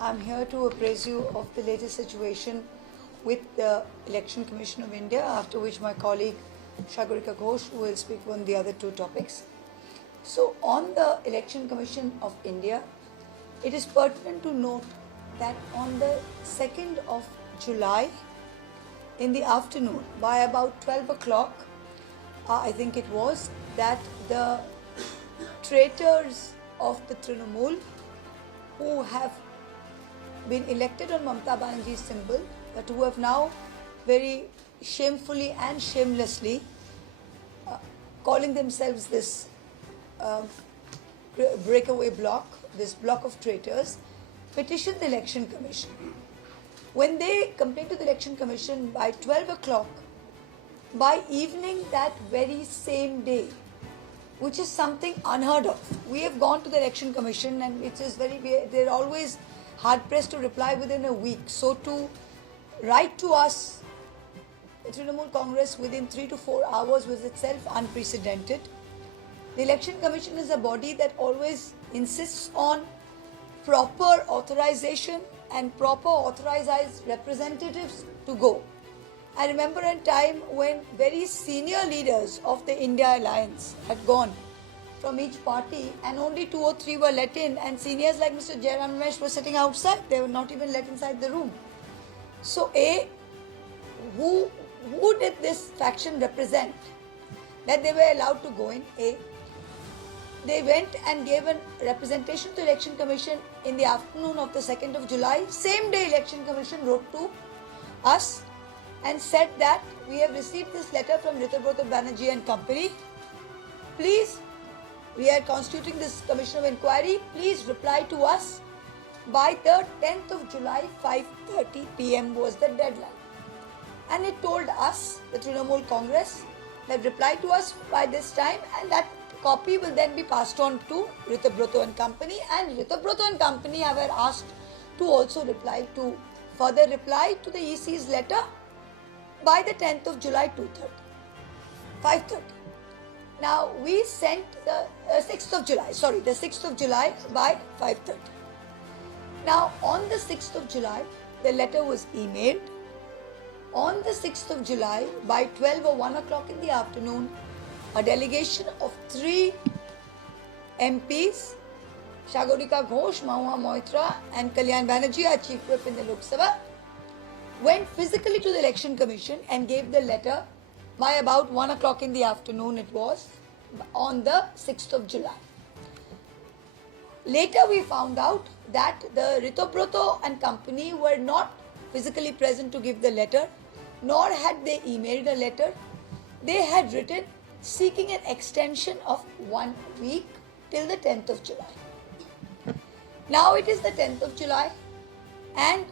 I'm here to apprise you of the latest situation with the Election Commission of India, after which my colleague Sagarika Ghosh will speak on the other two topics. So, on the Election Commission of India, it is pertinent to note that on the 2nd of July, in the afternoon, by about 12 o'clock, I think it was, that the traitors of the Trinamool, who have been elected on Mamata Banerjee's symbol, but who have now very shamefully and shamelessly calling themselves this breakaway bloc, this bloc of traitors, petitioned the Election Commission. When they complained to the Election Commission by 12 o'clock, by evening that very same day, which is something unheard of. We have gone to the Election Commission and it is they're always hard pressed to reply within a week. So to write to us, the Trinamool Congress, within 3 to 4 hours was itself unprecedented. The Election Commission is a body that always insists on proper authorization and proper authorized representatives to go. I remember a time when very senior leaders of the India Alliance had gone from each party and only 2 or 3 were let in, and seniors like Mr. Jairam Ramesh were sitting outside. They were not even let inside the room. So who did this faction represent that they were allowed to go in? They went and gave a representation to the Election Commission in the afternoon of the 2nd of July. Same day, Election Commission wrote to us and said that we have received this letter from Ritubroto Banerjee and company. Please, we are constituting this commission of inquiry. Please reply to us by the 10th of July, 5:30 p.m. was the deadline. And it told us, the Trinamool Congress, that reply to us by this time, and that copy will then be passed on to Ritubroto and company, and Ritubroto and company were asked to also further reply to the EC's letter by the 10th of July, 5:30. Now, we sent the 6th of July by 5:30. Now, on the 6th of July, the letter was emailed. On the 6th of July, by 12 or 1 o'clock in the afternoon, a delegation of 3 MPs, Sagarika Ghosh, Mahua Moitra and Kalyan Banerjee, our Chief Whip in the Lok Sabha, went physically to the Election Commission and gave the letter by about 1 o'clock in the afternoon, it was, on the 6th of July. Later we found out that the Ritubroto and company were not physically present to give the letter, nor had they emailed a letter. They had written seeking an extension of 1 week till the 10th of July. Now it is the 10th of July and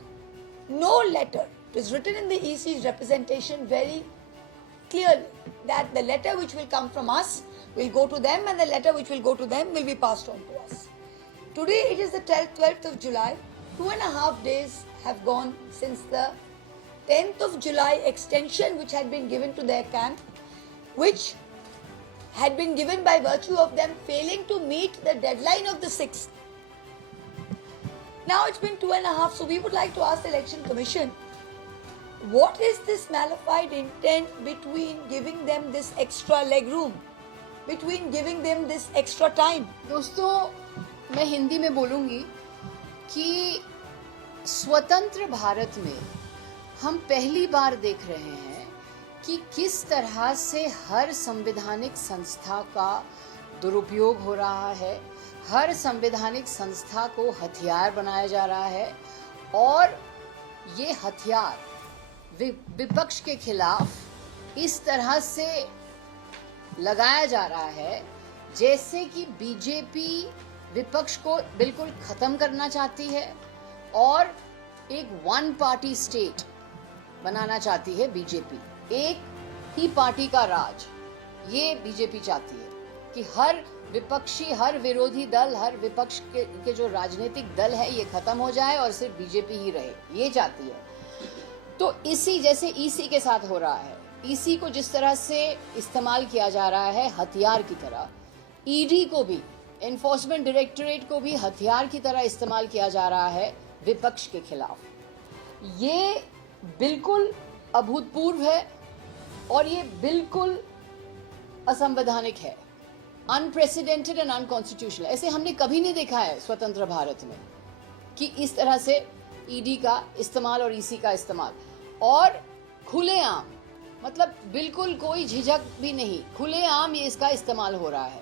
no letter. It is written in the EC's representation very clearly that the letter which will come from us will go to them and the letter which will go to them will be passed on to us. Today it is the 12th of July. 2.5 days have gone since the 10th of July extension which had been given to their camp, which had been given by virtue of them failing to meet the deadline of the 6th. Now it's been 2.5, so we would like to ask the Election Commission, what is this malified intent between giving them this extra leg room, between giving them this extra time? दोस्तों, मैं हिंदी में बोलूँगी कि स्वतंत्र भारत में हम पहली बार देख रहे हैं कि किस तरह से हर संवैधानिक संस्था का दुरुपयोग हो रहा है, हर संवैधानिक संस्था को हथियार बनाया जा रहा है और ये हथियार विपक्ष के खिलाफ इस तरह से लगाया जा रहा है जैसे कि बीजेपी विपक्ष को बिल्कुल खत्म करना चाहती है और एक 1 पार्टी स्टेट बनाना चाहती है बीजेपी। एक ही पार्टी का राज ये बीजेपी चाहती है कि हर विपक्षी, हर विरोधी दल, हर विपक्ष के जो राजनीतिक दल है ये खत्म हो जाए और सिर्फ बीजेपी ही रहे, ये चाहती है। तो इसी जैसे ईसी के साथ हो रहा है, ईसी को जिस तरह से इस्तेमाल किया जा रहा है हथियार की तरह, ईडी को भी, एनफोर्समेंट डायरेक्टरेट को भी हथियार की तरह इस्तेमाल किया जा रहा है विपक्ष के खिलाफ। ये बिल्कुल अभूतपूर्व है और ये बिल्कुल असंवैधानिक है, अनप्रेसिडेंटेड एंड अनकॉन्स्टिट्यूशनल। ऐसे हमने कभी नहीं देखा है स्वतंत्र भारत में कि इस तरह से ईडी का इस्तेमाल और ईसी का इस्तेमाल, और खुलेआम, मतलब बिल्कुल कोई झिझक भी नहीं, खुलेआम ये इसका इस्तेमाल हो रहा है।